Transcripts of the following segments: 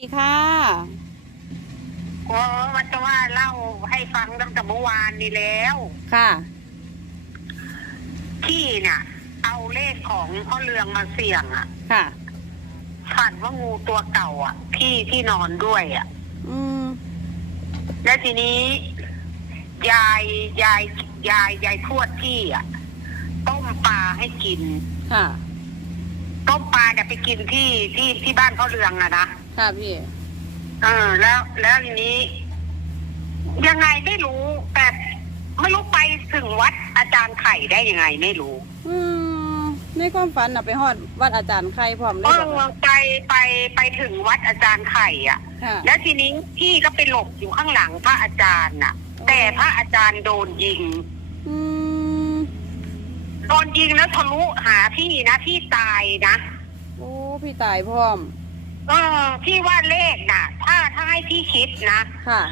ดีค่ะโอ้มันจะว่าเล่าให้ฟังตั้งแต่เมื่อวานนี้แล้ว ค่ะ พี่น่ะ เอาเลขของพ่อเรืองมาเสี่ยงอะ ค่ะ ฝันว่างูตัวเก่า อะ พี่ที่นอนด้วยอะ อืม แล้วทีนี้ ยายยายยายยายทวดพี่อะ ต้มปลาให้กิน ค่ะ ต้มปลาเนี่ยไปกินที่ที่ที่บ้านพ่อเรืองอะนะ ค่ะพี่เออแล้วแล้วทีนี้ ยังไงไม่รู้แต่ไม่รู้ไปถึงวัดอาจารย์ไข่ได้ยังไงไม่รู้ อืมในความฝันน่ะไปฮอดวัดอาจารย์ใครพร้อมเลเอยเหรออคะไปไปไปถึงวัดอาจารย์ไข่อะ ค่ะ แล้วทีนี้พี่ก็ไปหลบอยู่ข้างหลังพระอาจารย์น่ะอ๋อแต่พระอาจารย์โดนยิง อืม โดนยิงแล้วทะลุหาพี่นะพี่ตายนะ โอ้ พี่ตายพร้อม เออพี่ว่าเลขน่ะ ถ้าถ้าให้พี่คิดนะ ค่ะ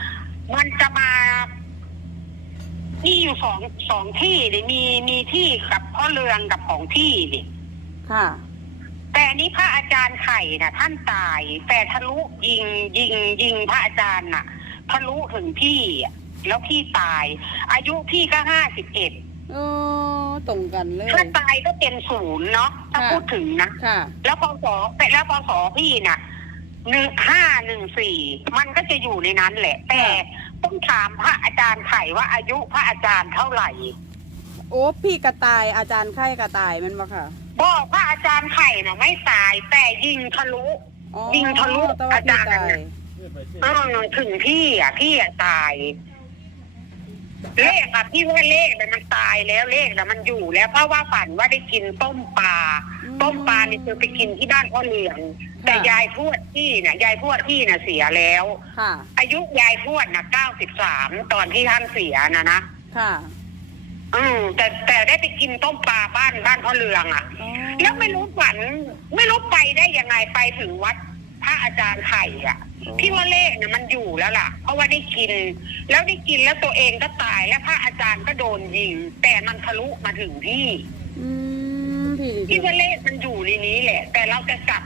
มันจะมามีอยู่สองสองที่นี่มีมีที่กับพ่อเรืองกับของพี่นี่ ค่ะ แต่อันนี้พระอาจารย์ไข่น่ะ ท่านตายแต่ทะลุยิงยิงยิงพระอาจารย์น่ะ ทะลุถึงพี่อะแล้วพี่ตาย อายุพี่ก็ห้าสิบเอ็ดโอ้ ตรงกันเลย ถ้าตายก็เป็นศูนย์เนาะถ้าค่ะพูดถึงนะ ค่ะ แล้วพศแล้วพศพี่น่ะหนึ่งห้าหนึ่งสี่มันก็จะอยู่ในนั้นแหละ แต่ต้องถามพระอาจารย์ไข่ว่าอายุพระอาจารย์เท่าไหร่ โอ้พี่กระต่ายอาจารย์ไข่กระต่ายแมันบ่ค่ะบอกพระอาจารย์ไข่น่ะไม่ตาย แต่ยิงทะลุ อ๋อยิงทะลุแต่ว่าพี่อาจารย์ ตายน่ะเออถึงพี่อะพี่อะตาย เลขอะพี่ว่าเลขน่ะมันตายแล้วเลขน่ะมันอยู่แล้วเพราะว่าฝันว่าได้กินต้มปลาอืมต้มปลานี่คือไปกินที่บ้านพ่อเลี้ยงแต่ค่ะยายทวดพี่น่ะยายทวดพี่น่ะเสียแล้วค่ะอายุยายทวดน่ะเก้าสิบสามตอนที่ท่านเสียนะนะค่ะอืมแต่แต่ได้ไปกินต้มปลาบ้านบ้านพ่อเรืองอะอ๋อแล้วไม่รู้ฝัน ไม่รู้ไปได้ยังไงไปถึงวัดพ ระอาจารย์ไข่อะพี่ว่าเลขเนี่ยมันอยู่แล้วล่ะ เพราะว่าได้กิน แล้วได้กินแล้วตัวเองก็ตายแล้วพระอาจารย์ก็โดนยิง แต่มันทะลุมาถึงพี่อืมพี่พี่ว่าเลขมันอยู่ในนี้แหละ แต่เราจะกลับ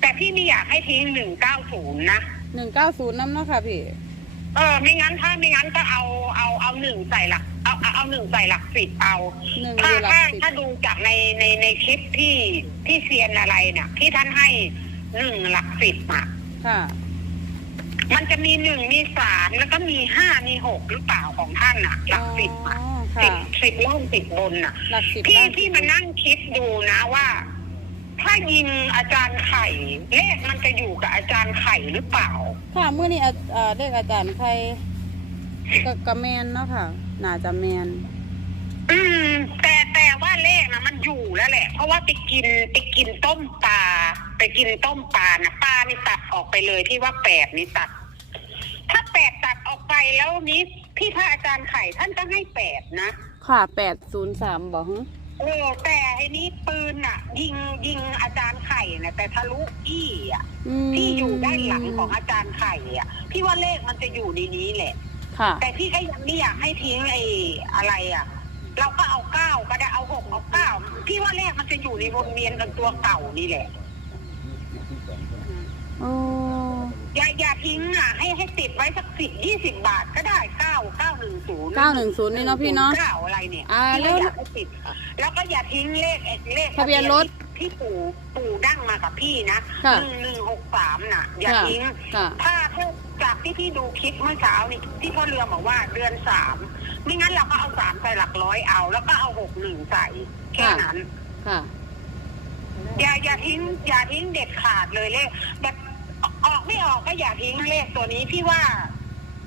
แต่พี่ไม่อยากให้ทิ้งหนึ่งเก้าศูนย์นะหนึ่งเก้าศูนย์น้ำเนาะค่ะพี่เออไม่งั้นถ้าไม่งั้นก็เอาเอาเอาหนึ่งใส่หลัก เอาเอาเอาหนึ่งใส่หลักสิบเอาหนึ่งอถ้ายู่หลักถ้าสิบถ้าดูจากในในในคลิปที่ที่เซียนอะไรเนี่ยที่ท่านให้ หนึ่งหลักสิบอะ ค่ะ มันจะมีหนึ่งมีสามแล้วก็มีห้ามีหกหรือเปล่าของท่านอะ หลักสิบอะอ๋อสิค่ะบสิบล่างสิบบนอะ หลักสิบพี่ล่างพี่มานั่งคิดดูนะว่า ถ้ายิงอาจารย์ไข่เลขมันจะอยู่กับอาจารย์ไข่หรือเปล่า ค่ะเมื่อนี้อาอ่าเด็กอาจารย์ใครกกะแมนเนาะค่ะ น่าจะแมน อืม แต่แต่ว่าเลขนะมันอยู่แล้วแหละ เพราะว่าไปกินไปกินต้มปลา ไปกินต้มปลานะปลานี่ตัดออกไปเลยที่ว่าแปดนี่ตัด ถ้าแปดตัดออกไปแล้วนี้พี่พระอาจารย์ไข่ท่านก็ให้แปดนะค่ะแปดศูนย์สามบอกฮึเออแต่ไอ้นี้ปืนอะ ยิงยิงอาจารย์ไข่นะแต่ทะลุอี้อะอืมที่อยู่ด้านหลังของอาจารย์ไข่อะพี่ว่าเลขมันจะอยู่ในนี้แหละ ค่ะ แต่พี่ก็ยังไม่อยากให้ทิ้งไอ้อะไรอะ เราก็เอาเก้าก็ได้เอาหกเอาเก้าพี่ว่าเลขมันจะอยู่ในวนเวียนกันตัวเก่านี่แหละ โอ้อย่าอย่าทิ้งอะ ให้ให้ติดไว้สักสิบยี่สิบบาทก็ได้เก้าเก้าหนึ่งศูนย์เก้าหนึ่งศูนย์นี่เนาะพี่เนาะ เก้าอะไรเนี่ยอ่าพี่แล้วก็อยากให้ติด แล้วก็อย่าทิ้งเลขไอ้เลขทะเบียนรถ ที่ปู่ปู่ดั้งมากับพี่นะค่ะ หนึ่งหนึ่งหกสามน่ะ อย่าค่ะ ทิ้ง ค่ะ ถ้าถ้าจากที่พี่ดูคลิปเมื่อเช้านี่ที่พ่อเรือบอกว่าเดือนสามไม่งั้นเราก็เอาสามใส่หลักร้อยเอา แล้วก็เอาหกหนึ่งใส่แค่นั้น ค่ะ อย่าอย่าทิ้ง อย่าทิ้งเด็ดขาดเลยเลขแบบออกไม่ออกก็อย่าทิ้งเลขตัวนี้พี่ว่า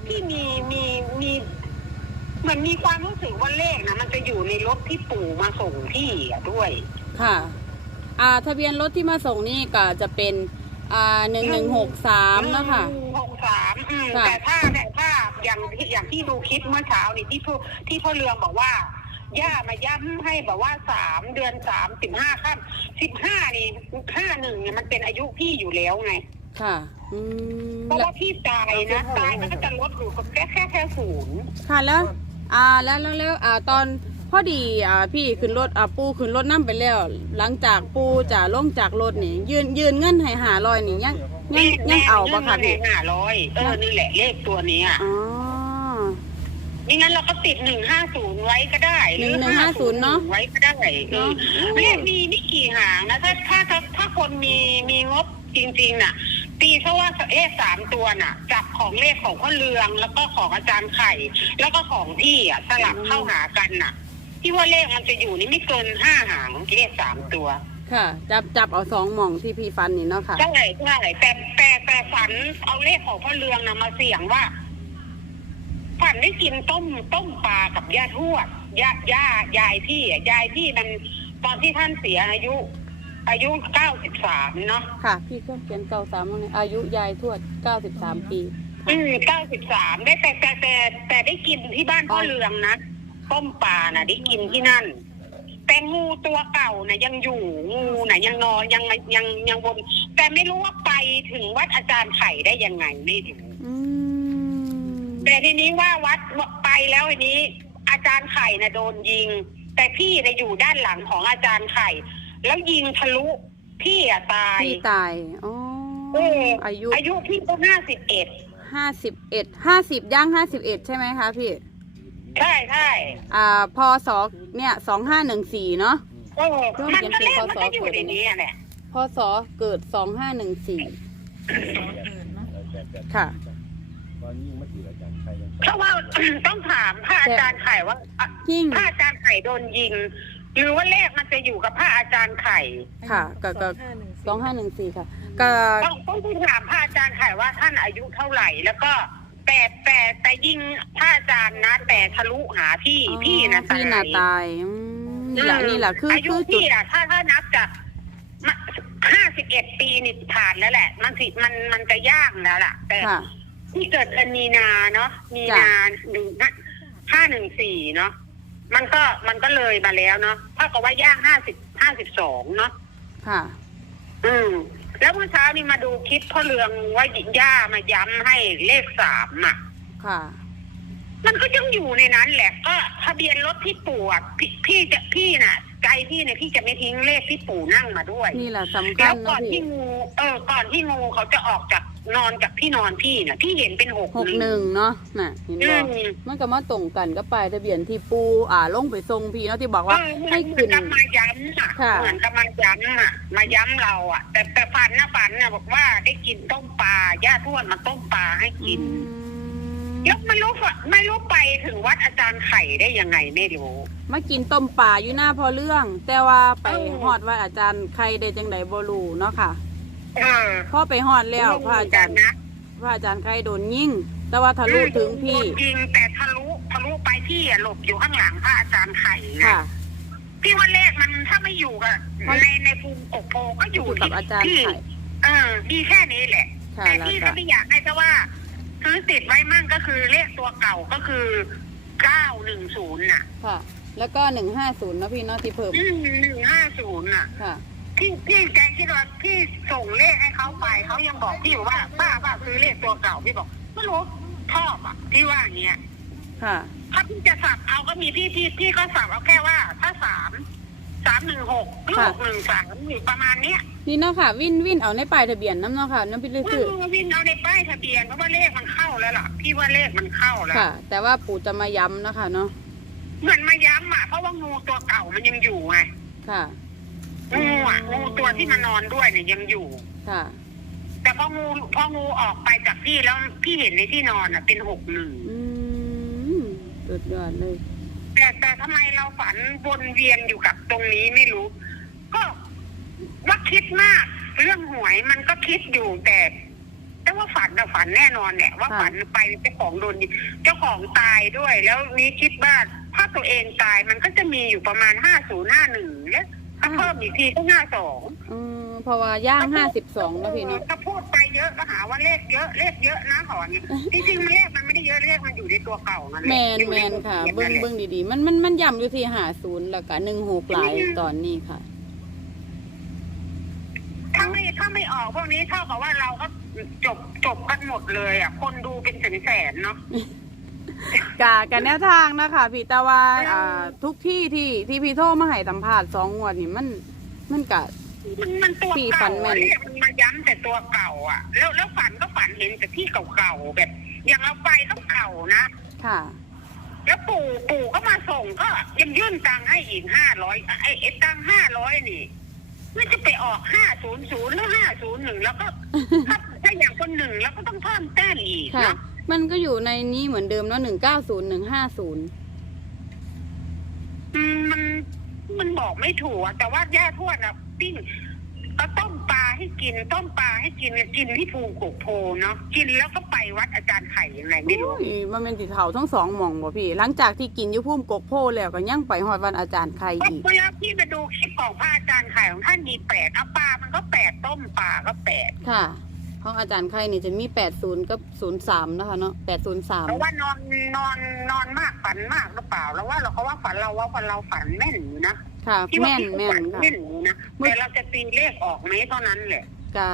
พี่มีมีมีเหมือนมีความรู้สึกว่าเลขนะมันจะอยู่ในรถที่ปู่มาส่งพี่อะด้วย ค่ะ อ่า ทะเบียนรถที่มาส่งนี่ก็จะเป็น อ่าหนึ่งหนึ่งหกสามเนาะค่ะหกสามอืมค่ะแต่ถ้าแต่ถ้าอย่างที่อย่างที่ดูคลิปเมื่อเช้านี่ที่พ่อที่พ่อเรืองบอกว่า ย่ามาย้ำให้แบบว่าสามเดือนสามสิบห้าขั้นสิบห้านี่ห้าหนึ่งเนี่ยมันเป็นอายุพี่อยู่แล้วไงค่ะ อืมเพราะแล้วว่าพี่ตายนะตายมันก็จะลดอยู่กับแค่แค่แค่ศูนย์ค่ะแล้ว อ่าแล้วแล้วแล้วอ่าตอนพอดีอ่าพี่ขึ้นรถอ่าปูขึ้นรถนั่ไปแล้ว หลังจากปูจะลงจากรถนี่ ยืนยืนเงินให้หาลอยนี่ยังยังยังเอาปะคะพี่พี่ห้าร้อยเออนี่แหละเลขตัวเนี้ยอ๋อ นี่งั้นเราก็ติดหนึ่งห้าศูนย์ไว้ก็ได้หรือ1150เนอะ ไว้ก็ได้เออเนอะเลขมีไม่กี่หางนะถ้าถ้าถ้าถ้าคนมีมีงบจริงๆน่ะ ตีเพราะว่าเลขสามตัวน่ะ จับของเลขของพ่อเรือง แล้วก็ของอาจารย์ไข่ แล้วก็ของพี่อะสลับเข้าหากันน่ะ ที่ว่าเลขมันจะอยู่นี่ไม่เกินห้าหางเลขสามตัว ค่ะ จับจับเอาสองหม่องที่พี่ฟันนี่เนาะค่ะ ใช่ใช่แต่แต่แต่ฝันเอาเลขของพ่อเรืองนะมาเสี่ยงว่า ฝันได้กินต้มต้มปลากับย่าทวดย่าย่ายายพี่อะยายพี่มันตอนที่ท่านเสียอายุ อายุเก้าสิบสามเนาะค่ะ พี่ก็เขียนเก้าสามตรงนี้อายุยายทวดเก้าสิบสามปี อืมเก้าสิบสามได้แต่แต่แต่แต่ได้กินที่บ้านพ่อเรืองนะต้มปลาน่ะ ได้กินที่นั่น แต่งูตัวเก่าน่ะยังอยู่งูน่ะยังนอนยังยังยังวนแต่ไม่รู้ว่าไปถึงวัดอาจารย์ไข่ได้ยังไงไม่รู้อืม แต่ทีนี้ว่าวัดไปแล้วทีนี้ อาจารย์ไข่น่ะโดนยิง แต่พี่น่ะอยู่ด้านหลังของอาจารย์ไข่ แล้วยิงทะลุพี่อะตายพี่ตายอ๋อเอออายุอายุพี่ก็ห้าสิบเอ็ดห้าสิบเอ็ดห้าสิบย่างห้าสิบเอ็ดใช่ไหมคะพี่ ใช่ใช่อ่าพศเนี่ยสองห้าหนึ่งสี่เนาะเออมันก็เลขมันก็อยู่ในนี้แหละพศเกิดสองห้าหนึ่งสี่ค่ะ เพราะว่าต้องถามพระอาจารย์ไข่ว่าอะยิ่งพระอาจารย์ไข่โดนยิง หรือว่าเลขมันจะอยู่กับพระอาจารย์ไข่ค่ะก็ก็สองห้าหนึ่งสี่ค่ะก็ต้องต้องไปถามพระอาจารย์ไข่ว่าท่านอายุเท่าไหร่แล้วก็แต่แต่แต่ยิงพระอาจารย์นะ แต่ทะลุหาพี่พี่นะตายพี่นาตายอืมนี่แหละนี่แหละคืออายุคือจุดพี่อะถ้าถ้านับจากห้าสิบเอ็ดปีนี่ผ่านแล้วแหละ มันสิมันมันจะยากแล้วล่ะ แต่ค่ะ ที่เกิดเดือนมีนาเนาะมีนาหนึ่งห้าหนึ่งสี่เนาะมันก็มันก็เลยมาแล้วเนาะเท่ากับว่าย่างห้าสิบห้าสิบสองเนาะค่ะ อืมแล้วเมื่อเช้านี่มาดูคลิปพ่อเรืองว่าหญิงย่ามาย้ำให้เลขสามอะ ค่ะ มันก็ยังอยู่ในนั้นแหละ ก็ทะเบียนรถที่ปู่อะพี่พี่จะพี่น่ะใจพี่เนี่ยพี่จะไม่ทิ้งเลขที่ปู่นั่งมาด้วย นี่แหละสำคัแล้ญวก่อนะนพี่ที่งู เออ ก่อนที่งูเขาจะออกจาก นอนจากที่นอนพี่น่ะพี่เห็นเป็นหกหกหนึ่งเนาะน่ะเห็นอืบ่มมันก็มาตรงกันกับป้ายทะเบียนที่ปูอ่าลงไปทรงพี่เนาะที่บอกว่า เออเหมือนให้เหมืขึ้อนนกับมาย้ำอะค่ะ เหมือนกับมาย้ำอะ มาย้ำเราอะ แต่แต่ฝันนะฝันน่ะบอกว่าได้กินต้มปลาย่าทวดมาต้มปลาให้กินอืมแล้วไม่รู้ว่าไม่รู้ไปถึงวัดอาจารย์ไข่ได้ยังไงไม่รู้มากินต้มป่าอยู่หน้าพอเรื่อง แต่ว่าไปเออฮอดว่าอาจารย์ใครได้จังไดบ่รู้เนาะค่ะเออพอไปฮอดแล้วพระอาจารย์นะพระอาจารย์ใครโดนยิงแต่ว่าทะลุถึงพี่ ยิงแต่ทะลุทะลุไปพี่อะหลบอยู่ข้างหลังพระอาจารย์ไข่ไงค่ะ พี่ว่าเลขมันถ้าไม่อยู่กับมัน ในในภูมิกบโพก็อยู่อยู่กับอาจารย์ที่ไข่เออมีแค่นี้แหละ ค่ะแต่แล้วพี่ก็ก็ไม่อยากให้แต่ว่าซื้อติดไว้มั่งก็คือเลขตัวเก่าก็คือเก้าหนึ่งศูนย์น่ะค่ะ แล้วก็หนึ่งห้าศูนย์นะพี่เนาะที่เพิ่มหนึ่งห้าศูนย์น่ะ ค่ะ พี่พี่แจงคิดว่าพี่ส่งเลขให้เขาไปเขายังบอกพี่อยู่ว่าป้าป้าซื้อเลขตัวเก่าพี่บอกไม่รู้ชอบอะพี่ว่าอย่างเงี้ยค่ะ ถ้าพี่จะสับเอาก็มีพี่พี่พี่ก็สับเอาแค่ว่า ถ้าสามสามหนึ่งหกหรือค่ะหกหนึ่งสามอยู่ประมาณเนี้ยนี่เนาะค่ะ วินวินเอาในป้ายทะเบียนน้ำเนาะค่ะน้ำพี่เลยซื้อว่าวินเอาในป้ายทะเบียนเพราะว่าเลขมันเข้าแล้วล่ะพี่ว่าเลขมันเข้าแล้วค่ะ แต่ว่าปู่จะมาย้ำนะคะเนาะเหมือนมาย้ำอะเพราะว่างูตัวเก่ามันยังอยู่ไงค่ะ งูอะงูตัวที่มานอนด้วยเนี่ยยังอยู่ ค่ะ แต่พองูพองูออกไปจากพี่แล้วพี่เห็นในที่นอนอะ เป็นหกหนึ่งอืมสุดยอดเลย แต่แต่ทำไมเราฝันวนเวียนอยู่กับตรงนี้ไม่รู้ ก็ว่าคิดมาก เรื่องหวยมันก็คิดอยู่แต่ แต่ว่าฝันอะฝันแน่นอนแหละว่าค่ะ ฝันไปเจ้าของโดนยิงเจ้าของตายด้วย แล้วนี้คิดว่าถ้าตัวเองตายมันก็จะมีอยู่ประมาณห้าศูนย์ห้าหนึ่งแล้ว ถ้าเพิ่มอีกทีก็ห้าสองอืมเพราะว่าย่างห้าสิบสองแล้วพี่เนาะถ้าพูดไปเยอะก็หาว่าเลขเยอะเลขเยอะนะหอนจริงๆมันเลขมันไม่ได้เยอะเลขมันอยู่ในตัวเก่านั่นแหละแมนอยู่แมในนตัวค่ะขียนเบิ้งนั่นแหละเบิ้งดีๆ มันมันมันย่ำอยู่ที่หาศูนย์แล้วก็หนึ่งหกหลายตอนนี้ค่ะ ถ้าไม่ถ้าไม่ออกพวกนี้เท่ากับว่าเราก็จบจบกันหมดเลยอะ คนดูเป็นแสนแสนๆเนาะ กากันแนวทางนะคะพี่แต่ว่าอ่าทุกที่ที่ที่พี่โทรมาให้สัมภาษณ์สองงวดนี่มันมันกะ มันมันตัวพี่ฝัเก่านแม่อะนเรียกมันมาย้ำแต่ตัวเก่าอะ แล้วแล้วฝันก็ฝันเห็นแต่ที่เก่าๆแบบ อย่างเราไปต้องเก่านะค่ะ แล้วปู่ปู่ก็มาส่งก็ยังยื่นตังค์ให้อีกห้าร้อยไอ้ไอ้ตังห้าร้อยนี่มันจะไปออกห้าศูนย์ศูนย์หรือห้าศูนย์หนึ่งแล้วก็ ถ้าถ้าอย่างคนหนึ่งแล้วก็ต้องเพิ่มแต้มอีกค่ะเนาะ มันก็อยู่ในนี้เหมือนเดิมเนาะหนึ่งเก้าศูนย์หนึ่งห้าศูนย์อืมมันมันบอกไม่ถูกอะแต่ว่าย่าทวดอะปิ้งก็ต้มปลาให้กินต้มปลาให้กินกินที่ภูกกโพเนาะกินแล้วก็ไปวัดอาจารย์ไข่ยังไงไม่รู้โอ้ยมันเป็นติเถาทั้งสองหม่องบ่พี่ หลังจากที่กินอยุพุ่มกกโพแล้วก็ยังไปหอดวันอาจารย์ใครก็อีกเวลาพี่ไปดูคลิปของพระอาจารย์ไข่ของท่านมีแปดเอาปลามันก็แปดต้มปลาก็แปดค่ะ ของอาจารย์ใครนี่จะมีแปดศูนย์กับศูนย์สามนะคะเนาะแปดศูนย์สาม เพราะว่านอนนอนนอนมากฝันมากหรือเปล่า แล้วว่าเราเขาว่าฝันเราว่าฝันเราฝันแม่นอยู่นะค่ะที่ว่าแม่นพี่แม่ฝันนค่ะ แม่นอยู่นะแต่เราจะตีเลขออกไหมเท่านั้นแหละกะ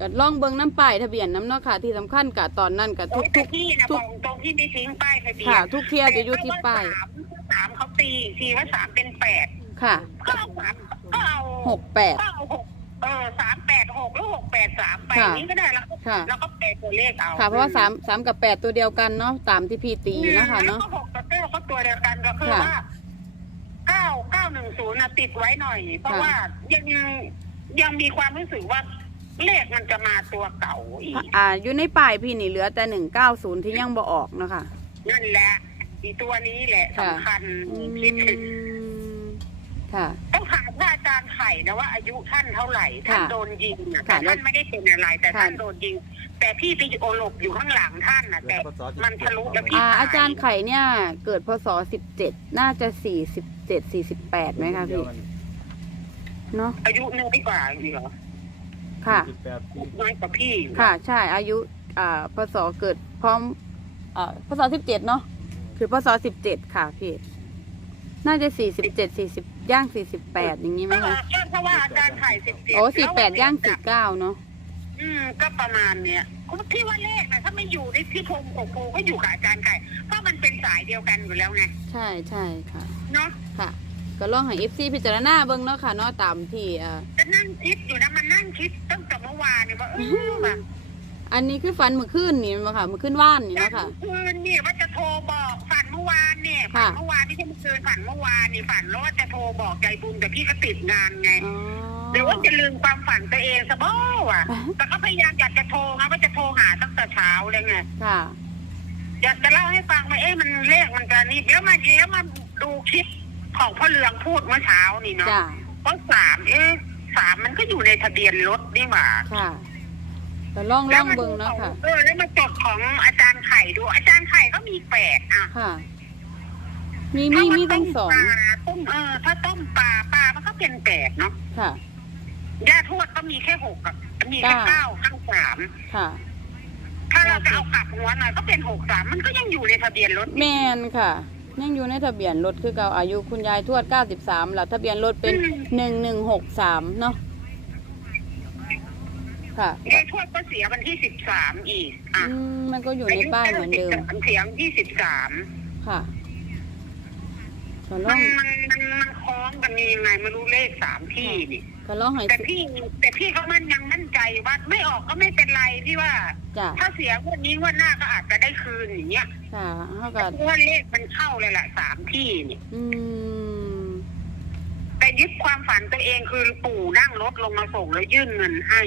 กะล่องเบิงน้ำป้ายทะเบียนน้ำเนาะค่ะ ที่สำคัญกะตอนนั้นกะทุโอ้กยแต่ทุกพี่นะทุบกอกตรงที่ไม่ทิ้งป้ายทะเบียค่ะ นทุกเที่ยวจะอยู่ที่ป้ายแต่ว่สามสามเขาตีอีกทีว่าสามเป็นแปดค่ะก็เอาสามก็เอาหกแปดก็เอาหกเออสามแปด หกหรือหกแปดสามไปค่ะนี้ก็ได้แล้วก็ค่ะ แล้วก็แปลตัวเลขเอาค่ะ เพราะว่าสามสามกับแปดตัวเดียวกันเนาะตามที่พี่ตีนะคะเนาะแล้วก็หกกับเก้าก็ตัวเดียวกันก็คือค่ะว่าเก้าเก้าหนึ่งศูนย์นะติดไว้หน่อย เพราะค่ะ ว่ายังยังมีความรู้สึกว่าเลขมันจะมาตัวเก่าอีก อ่าอยู่ในป้ายพี่นี่เหลือแต่หนึ่งเก้าศูนย์ที่ยังบ่ออกเนาะค่ะ นั่นแหละอีตัวนี้แหละค่ะ สำคัญอืคิดถึงมค่ะ ต้องถามพระอา จารย์ไข่นะว่าอายุท่านเท่าไหร่ท่านค่ะโดนยิงนะค่ะแต่ท่านไม่ได้เป็นอะไร แต่ค่ะท่านโดนยิง แต่พี่ไปโอหลบอยู่ข้างหลังท่านนะแต่ มันทะลุแล้วพี่ อ่าตอาจารย์ไข่เนี่ย เกิดพศสิบเจ็ดน่าจะสี่สิบเจ็ดสี่สิบแปดไหมคะพี่เนาะอายุน้อยกว่าอีกเหรอค่ะสิบแปดปีน้อยกว่าพี่อยู่ค่ะใช่อายุอ่าพศเกิดพร้อมอ่าพศสิบเจ็ดเนาะคือพศสิบเจ็ดค่ะพี่ น่าจะสี่สิบเจ็ดสี่สิบ ย่างสี่สิบแปดอย่างนี้ไหมเอคะอก็เพราะว่าอาจารย์ไข่สิบเจ็ดโอ้สี่แปดย่างสี่เก้าเนาะอืมก็ประมาณเนี้ยที่ว่าเลขนะถ้าไม่อยู่ในที่พงโกโกก็อยู่กับอาจารย์ไข่เพราะมันเป็นสายเดียวกันอยู่แล้วไงใช่ใช่ค่ะเนาะค่ะ ก็ลองให้เอฟซีพิจารณาเบิ่งเนาะค่ะเนาะตามที่อ่าจะนั่งคิดอยู่นะมันนั่งคิดตั้งแต่เมื่อวานเนี่ยว่าเออแบบอันนี้คือฝันเมื่อคืนนี่มั้งค่ะเมื่อคืนว่านนี่เนาะค่ะคืนเนี่ยว่าจะโทรบอกฝันเมื่อวานเนี่ยฝัค่ะนเมื่อวานไม่ใช่เมื่อคืนฝันเมื่อวานนี่ฝันแล้วว่าจะโทรบอกใจบุญแต่พี่ก็ติดงานไงอ๋อหรือว่าจะลืมความฝันตัวเองซะบ้าอะแต่ก็พยายามอยากจะโทรนะว่าจะโทรหาตั้งแต่เช้าเลยไงค่ะอยากจะเล่าให้ฟังว่าเอ๊ะมันเลขมันจะนี่แล้วมาแล้วมาดูคลิปของพ่อเรืองพูดเมื่อเช้านี่เนาะจ้าเพราะสามเอ๊ะสามมันก็อยู่ในทะเบียนรถนี่หว่าค่ะก็ลองลแล้อวงมาเบิ่ดูงขเนาะองค่ะเออแล้วมาจดของอาจารย์ไข่ดูอาจารย์ไข่ก็มีแปด อะค่ะ มีมีมีทั้งสองถ้าว่าต้มปลาต้มเออถ้าต้มปลาปลามันก็เป็นแปดเนาะค่ะ ย่าทวดก็มีแค่หกกับมีแค่เก้าเก้าข้างสามค่ะ ถ้าเราจะเอากลับหัวหน่อยก็เป็นหกสามมันก็ยังอยู่ในทะเบียนรถแมนค่ะ ยังอยู่ในทะเบียนรถคือเก่าอายุคุณยายทวด 93แล้วทะเบียนรถเป็น 1163 เนาะ ค่ะยายทวดก็เสียวันที่สิบสามอีก อะอืมมันก็อยู่ในป้ายเหมือนเดิมเสียงที่สิบสามค่ะก็ลมัอนงมันมันมันคล้องกันนี่ยังไงไม่รู้เลขสามที่นี่ ก็ลองให้แต่พี่แต่พี่เขามันยังมั่นใจว่าไม่ออกก็ไม่เป็นไรพี่ว่า จ้ะถ้าเสียงวันนี้งวันหน้าก็อาจจะได้คืนอย่างเงี้ยค่ะเฮาก็เพราะว่าเลขมันเข้าเลยแหละสามที่นี่อืมแต่ยึดความฝันตัวเองคือปู่นั่งรถลงมาส่งแล้วยื่นเงินให้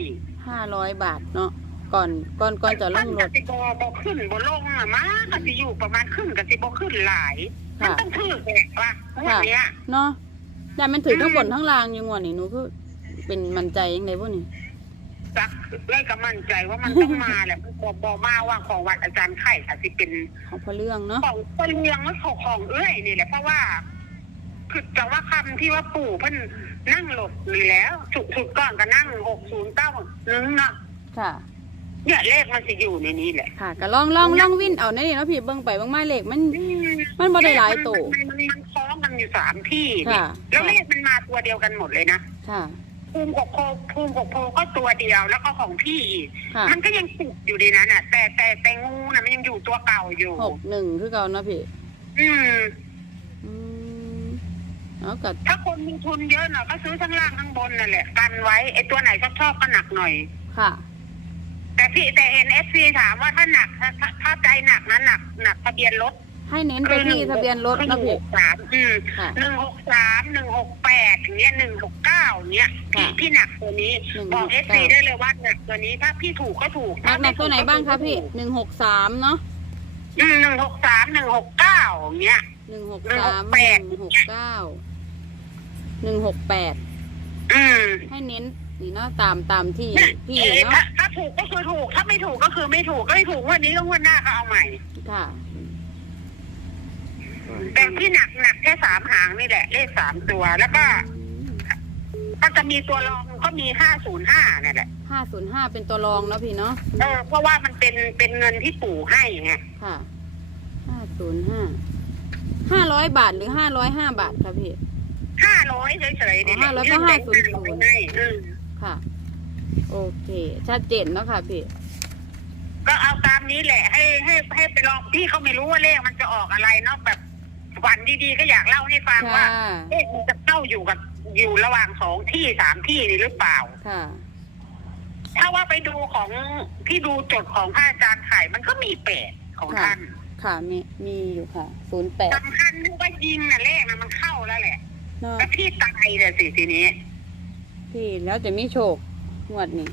500บาทเนาะก่อนก่อนก่อนจะลงรกถสิบอบขึ้นบลงอะมากสิอยู่ประมาณขึ้นกสิบขึ้นหลายมันค่ะต้องถือแหละว่ะงวันเนี้ยเนาะแต่มันถือทั้งบนทั้งล่างอยู่งวดนี่หนูคือเป็นมั่นใจยังไงพวกนี้จักได้ก็มั่นใจว่ามันต้องมาแหละมันบอกบอกมาว่าของวัดอาจารย์ไข่ค่ะสิเป็นของพระเรื่องเนาะของคนเมืองและของของเอ้ยนี่แหละเพราะว่า คือจะว่าคำที่ว่าปู่เพิ่นนั่งหลบนี่แล้วสุดสุดก่อนก็นั่งหกศูนย์เก้านึงเนาะค่ะ เนี่ยเลขมันจะอยู่ในนี้แหละค่ะก็ลองลองลองวินเอาในนี่เนาะพี่เบิ่งไปเบิ่งมาเลขมัน มันบ่ได้หลายตัวมันมันมันคล้องกันอยู่สามที่นี่ค่ะ แล้วเลขมันมาตัวเดียวกันหมดเลยนะค่ะ ภูมิกบโพภูมิกบโพก็ตัวเดียวแล้วก็ของพี่อีกค่ะมันก็ยังติดอยู่ในนั้นอะ แต่แต่แต่งูน่ะมันยังอยู่ตัวเก่าอยู่ หกหนึ่งคือเก่าเนาะพี่ อืม อืมแล้วก็ถ้าคนมีทุนเยอะหน่อยก็ซื้อทั้งล่างทั้งบนนั่นแหละกันไว้ไอ้ตัวไหนชอบชอบก็หนักหน่อย ค่ะ แต่พี่แต่เห็นเอฟซีถามว่าถ้าหนักถ้าถ้าถ้าใจหนักนะหนักหนักทะเบียนรถให้เน้นไปที่ทะเบียนรถหนะนึ่งหพี่กสามอืมค่ะหนึ่งหกสามหนึ่งหกแปดอย่างเงี้ยหนึ่งหกเก้าเนี้ยพี่ค่ะพี่หนักตัวนี้169บอกเอฟซีได้เลยว่าหนักตัวนี้ถ้าพี่ถูกก็ถูกหนักหนักตัวไหนบ้างคะพี่หนึ่งหกสามเนาะอืมหนึ่งหกสามหนึ่งหกเก้าเนี้ย หนึ่งหกหนึ่งสาหมกหแปดนึ่งหกเก้า หนึ่งหกแปดอืมให้เน้นนี่เนาะตามตามที่เนี่ยพี่เอ๊ะเนาะถ้าถ้าถูกก็คือถูก ถ้าไม่ถูกก็คือไม่ถูกก็ไม่ถูกงวันนี้ก็งวันหน้าก็เอาใหม่ ค่ะ แต่ที่หนักหนักแค่สามหางนี่แหละ เลขสามตัวแล้วก็ ก็จะมีตัวรองก็มีห้าศูนย์ห้านี่นแหละห้าศูนย์ห้าเป็นตัวรองเนาะพี่เนาะเออเพราะว่ามันเป็นเป็นเงินที่ปู่ให้ไงค่ะห้าศูนย์ห้าห้าร้อยบาทหรือห้าร้อยห้าบาทครับพี่ ห้าร้อยเฉยๆนี่แหละ500ก็ยื่นแบงค์500 ให้อืมค่ะ โอเค ชัดเจนเนาะค่ะพี่ก็เอาตามนี้แหละ ให้ให้ให้ไปลองพี่เขาไม่รู้ว่าเลขมันจะออกอะไรเนาะแบบฝันดีๆก็อยากเล่าให้ฟังว่า ค่ะเลขมันจะเข้าอยู่กับอยู่ระหว่างสองที่สามที่นี่หรือเปล่า ค่ะ ถ้าว่าไปดูของที่ดูจดของพระอาจารย์ไข่มันก็มีแปดของค่ะ ท่านค่ะมีมีอยู่ค่ะศูนย์แปดสำคัญนึกว่ายิงน่ะเลขน่ะมันเข้าแล้วแหละ เนาะแล้วพี่ตายเลยสิทีนี้พี่แล้วจะมีโชคงวดนี้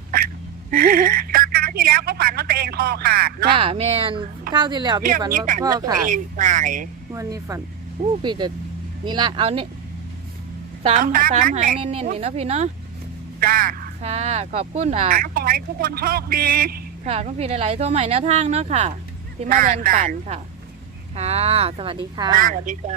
จากคราวที่แล้วก็ฝันว่าตัวเองคอขาดเนาะค่ะแมนข้าวที่แล้วพี่เที่ยวฝันนี้ว่าฝันพ่อว่าตัวค่ะเองตายงวันนี้ฝันอู้พี่จะนี่ละเอานี่สามสามหางเน้นๆนี่เนาะพี่เนาะจ้าค่ะ ขอบคุณอะขอให้ทุกคนโชคดี ค่ะคุณพี่หลายๆโทรใหม่แนวทางเนาะค่ะ ที่มาแบ่งปันค่ะ ค่ะ สวัสดีค่ะสวัสดีจ้า